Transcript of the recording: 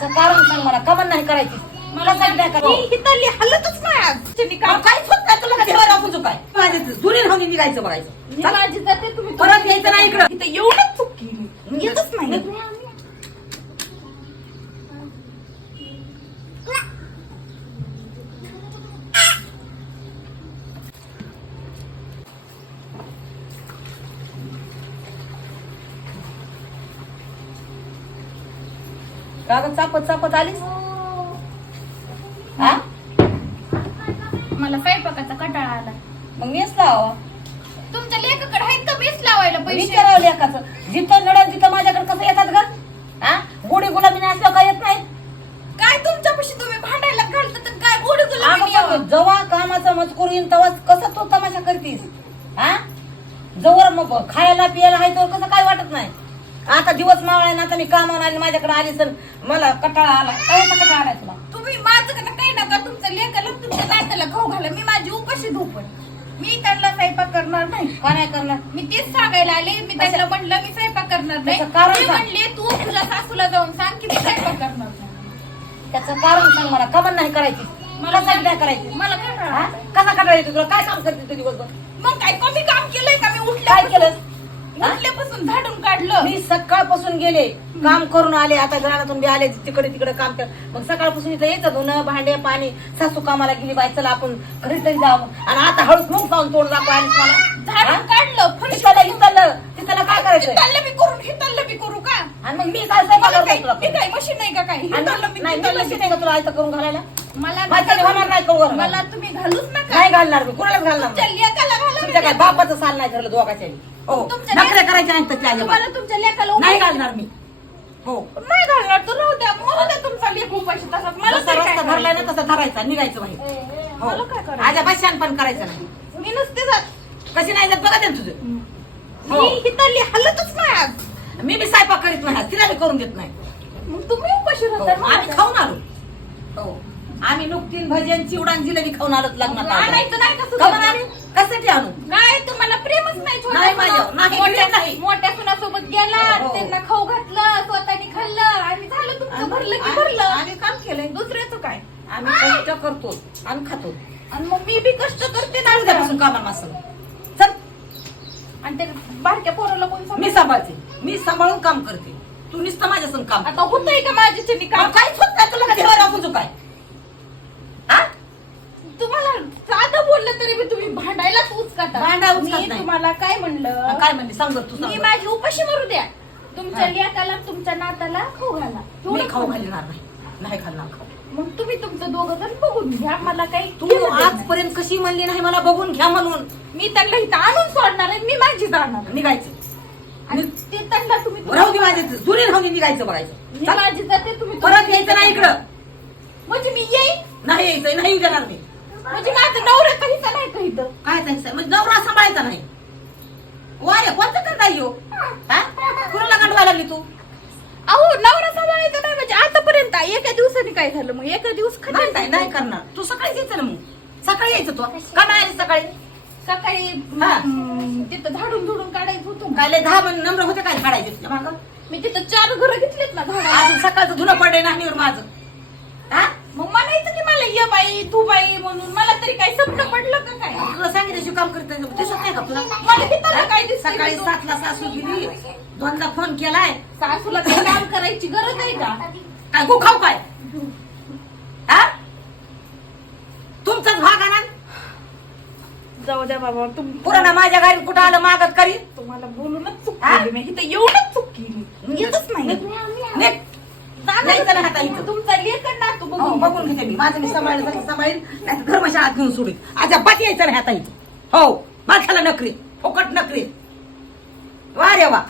कारण सांग मला कमन नाही करायची मला सांग काय करावं हिताली हलतच नाही आज काहीच होत नाही तुला देवा राखून काय माझे जुने राहून निघायचं बघायचं माझी जाते तुम्ही परत यायचं नाही इकडं इथं एवढंच चूक केली येतच नाही कागद चापत चापत आलीस हा मला स्वयंपाकाचा कंटाळा आला मग मीच लावा तुमच्या लेखाकडे आहेत का मीच लावायला पैसे विचारावं लेखाचं जिथं लढत तिथं माझ्याकडे कसं येतात का हा गोडी गुलाबी असलं काय येत नाही काय तुमच्यापाशी तुम्ही भांडायला घालता तर काय गोड गुलाबी जेव्हा कामाचा मजकूर येईल तेव्हा कसं तू तमाशा करतीस हा जवळ मग खायला पियाला आहे तर कसं काय वाटत नाही आता दिवस मावळा ना आता मी कामावर आली माझ्याकडे आली तर मला कटाळा आला काय कटाळा आलाय तुला तुम्ही माझं का काही नका तुमच्या लेखाला तुमच्या नात्याला खाऊ घाला मी माझी उपाशी धोपण मी त्यांना स्वयंपाक करणार नाही का नाही करणार मी तेच सांगायला आले मी त्यांना म्हणलं मी स्वयंपाक करणार नाही त्याचं कारण ते सांग. म्हणले तू तुझ्या सासूला जाऊन सांग की मी स्वयंपाक करणार नाही त्याचं कारण सांग मला कमन नाही करायची मला सांग काय करायची मला कंटाळा हा? आलाय. कसा कटाळा येतो तुला काय काम करते तू दिवसभर मग काय कमी काम केलंय का मी काय केलं उठल्यापासून झाडून काढलं मी सकाळपासून गेले काम करून आले आता घरातून बी आले तिकडे तिकडे काम कर मग सकाळपासून इथं यायचं धुणं भांडे पाणी सासू कामाला गेली बाई चला आपण घरी तरी जावं आणि आता हळूच मग पाहून तोंड दाखवा आलीस मला झाडून काढलं तिथं काय करायचं हिताला बी करून हिताला बी करू का आणि मग मी काय स्वयंपाक मला करतो काय तुला? मी काय मशीन नाही का काय आणि हिताला मी नाही, मी हिताला मशीन आहे का तुला आयतं करून घालायला मला माझ्याने होणार नाही करून घालायला. मला तुम्ही घालूच नका नाही घालणार मी कुणालाच घालणार तुमच्या नाही. लेकाला तुमच्या काय घाला बापाचं साल नाही धरलं दोघाच्या हो तुमच्या नखरे करायचे नाहीत त्याच्या अजिबात. तुम्हाला तुमच्या लेकाला नाही उपाशी- घालणार मी हो नाही घालणार तर राहू द्या मरू द्या तुमचा लेक उपाशी तसाच मला जसा तरी काय रस्ता धरलाय ना करायचं? तसा धरायचा निघायचं बाहेर हो मला काय करायचं? अजिबात शानपण करायचं नाही मी नसते जात कशी नाही जात बघा ते तुझं हो. मी हिताली हलतच नाही आज मी बी स्वयंपाक करीत नाही तिला बी करून देत नाही मग तुम्ही उपाशी हो, राहता मला आम्ही काय? खाऊन आलो हो आम्ही नुकतीन भजन चिवडान जिलेबी खाऊन आलो लग्नात आणायचं नाही कसं खाऊन करणार? आली कशासाठी आणू काय तुम्हाला प्रेमच नाही छोट्या नाही माझ्यावर, सुना- नाही, मोठ्या- प्रेम नाही. मोठ्या सुनासोबत गेला हो. त्यांना खाऊ घातलं स्वतःनी खाल्लं आणि झालं तुमचं भरलं की भरलं आम्ही काम केलंय दुसऱ्याचं काय आम्ही कष्ट करतो आणि खातो आणि मग मी बी कष्ट करते ना उद्यापासून कामाला मासल चल आणि ते बारक्या पोराला कोण सांभाळतं? मी सांभाळते मी सांभाळून काम करते तू नुसतं माझ्या संग काम आता होतंय का माझ्याच्यानी काम काहीच होत नाही तुला का देवा राखून काय हा तुम्हाला साधं बोललं तरी मी तुम्ही भांडायलाच उचकाटा भांडा उचकत मी नाही. तुम्हाला काय म्हणलं काय म्हणली सांग बरं, तू सांग मी बरं. माझी उपाशी मरू द्या तुमच्या हा. लेकाला तुमच्या नाताला खाऊ घाला मी एवढं खाऊ म्हणलं. घालणार नाही नाही घालणार खाऊ मग तुम्ही तुमचं दोघं जण बघून घ्या मला काही तू केलं नाही. आजपर्यंत कशी म्हणली नाही मला बघून घ्या म्हणून मी त्यांना इथं आणून सोडणार आहे मी माझी जाणार निघायचं आणि ते त्यांना तुम्ही राहू दे माझे जुने राहून दे, निघायचं मी बघायचं चल. माझी जाते तुम्ही परत यायचं नाही इकडं म्हणजे मी येईन नाही यायचं नाही येऊ देणार मी म्हणजे माझं नवरा काहीच नाही का इथं काय त्यांचं म्हणजे नवरा सांभाळायचा नाही वारे कोणतं करता येऊ हा कुणाला गांडवायला लागली तू अहो नवरा सांभाळायचं नाही म्हणजे आतापर्यंत एका दिवसाने काय झालं मग एका दिवस नाही खंडन नाही नाही करणार तू सकाळी यायचं ना मग सकाळी यायचं तू का नाही आली सकाळी सकाळी हा. तिथं झाडून झुडून काढायचं होतं ना. काय लय 10 नंबर होते काय काढायचे तुझ्या मागं मी तिथं 4 घरं घेतलेत ना झाडाला अजून सकाळचं धुणं पडलंय नाहीवर माझं हा मग म्हणायचं की मला ये बाई तू बाई म्हणून मला तरी काय स्वप्न पडलं का काय तुला सांगितलं काम करत नाही दिसत नाही का तुला मला हिताला काय दिसतंय सकाळी का? 7 ला सासू गेली 2दा फोन केलाय सासूला काही काम करायची गरज आहे का काय गो खाऊ काय हा तुमचाच भाग आणा जाऊ द्या बाबा पुराणा माझ्या घरी कुठं आलं मागत करी तुम्हाला बोलूनच चूक हा? केली मी इथं एवढंच चूक केली येतच नाही निघ. जायचं नाही आता इथं. तुमचा लेखन ना तू हो, बघून बघून घेते मी माझं मी सांभाळील नाही धर्मशाळात घेऊन सोडील अजिबात यायचं नाही आता इथं हो माझ्याला नकरी फुकट नकरी वा रे वा